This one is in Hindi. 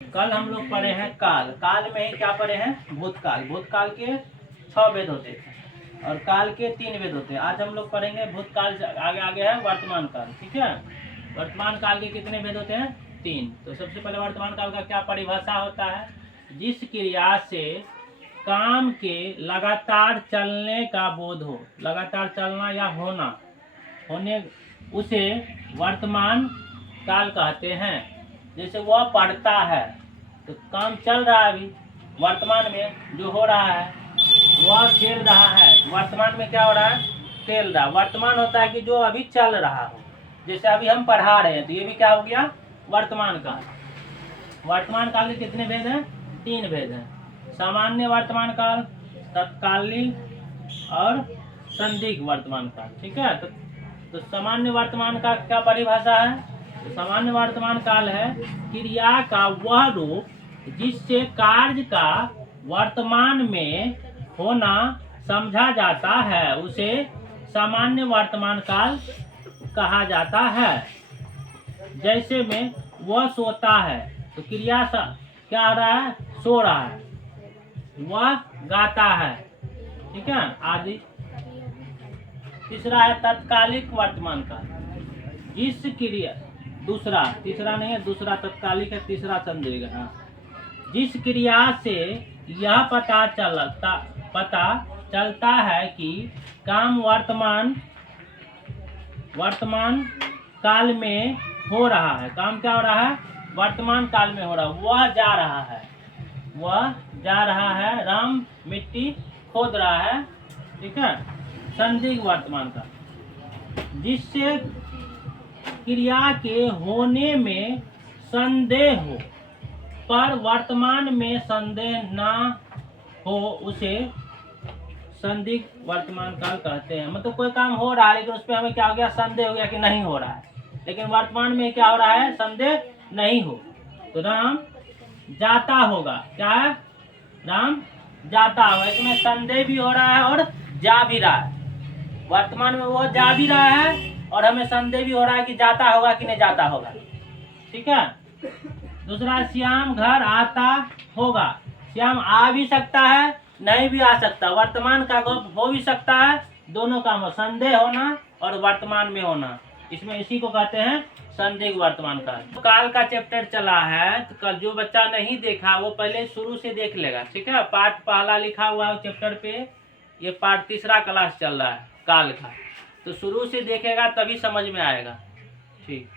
कल हम लोग पढ़े हैं काल। काल में ही क्या पढ़े हैं? भूतकाल। भूतकाल के 6 वेद होते थे और काल के 3 वेद होते हैं। आज हम लोग पढ़ेंगे भूतकाल से आगे आगे है वर्तमान काल। ठीक है, वर्तमान काल के कितने वेद होते हैं? 3। तो सबसे पहले वर्तमान काल का क्या परिभाषा होता है? जिस क्रिया से काम के लगातार चलने का बोध हो, लगातार चलना या होने उसे वर्तमान काल कहते हैं। जैसे वह पढ़ता है तो काम चल रहा है, अभी वर्तमान में जो हो रहा है। वह खेल रहा है, वर्तमान में क्या हो रहा है? खेल रहा। वर्तमान होता है कि जो अभी चल रहा हो। जैसे अभी हम पढ़ा रहे हैं तो ये भी क्या हो गया? वर्तमान काल। वर्तमान काल के कितने भेद हैं? 3 भेद हैं। सामान्य वर्तमान काल, तत्कालीन और संदिग्ध वर्तमान काल। ठीक है, तो सामान्य वर्तमान का क्या परिभाषा है? तो सामान्य वर्तमान काल है क्रिया का वह रूप जिससे कार्य का वर्तमान में होना समझा जाता है, उसे सामान्य वर्तमान काल कहा जाता है। जैसे में वह सोता है तो क्रिया क्या हो रहा है? सो रहा है। वह गाता है, ठीक है, आदि। तीसरा है तत्कालिक वर्तमान काल। जिस क्रिया तीसरा नहीं है, दूसरा तत्कालिक है, तीसरा संदिग्ध है। जिस क्रिया से यह पता चलता है कि काम वर्तमान काल में हो रहा है। काम क्या हो रहा है? वर्तमान काल में हो रहा है। वह जा रहा है। राम मिट्टी खोद रहा है। ठीक है, संदिग्ध वर्तमान काल। जिससे क्रिया के होने में संदेह हो पर वर्तमान में संदेह ना हो, उसे संदिग्ध वर्तमान काल कहते हैं। मतलब कोई काम हो रहा है लेकिन उस पर हमें क्या हो गया? संदेह हो गया कि नहीं हो रहा है, लेकिन वर्तमान में क्या हो रहा है? संदेह नहीं हो। तो राम जाता होगा। क्या है? राम जाता होगा। इसमें संदेह भी हो रहा है और जा भी रहा है। वर्तमान में वो जा भी रहा है और हमें संदेह भी हो रहा है कि जाता होगा कि नहीं जाता होगा। ठीक है। दूसरा, श्याम घर आता होगा। श्याम आ भी सकता है, नहीं भी आ सकता। वर्तमान का हो भी सकता है। दोनों काम हो, संदेह होना और वर्तमान में होना। इसमें इसी को कहते हैं संदिग्ध वर्तमान काल। काल का चैप्टर चला है तो कल जो बच्चा नहीं देखा वो पहले शुरू से देख लेगा। ठीक है, पार्ट पहला लिखा हुआ है चैप्टर पे। ये पार्ट तीसरा क्लास चल रहा है काल का, तो शुरू से देखेगा तभी समझ में आएगा। ठीक।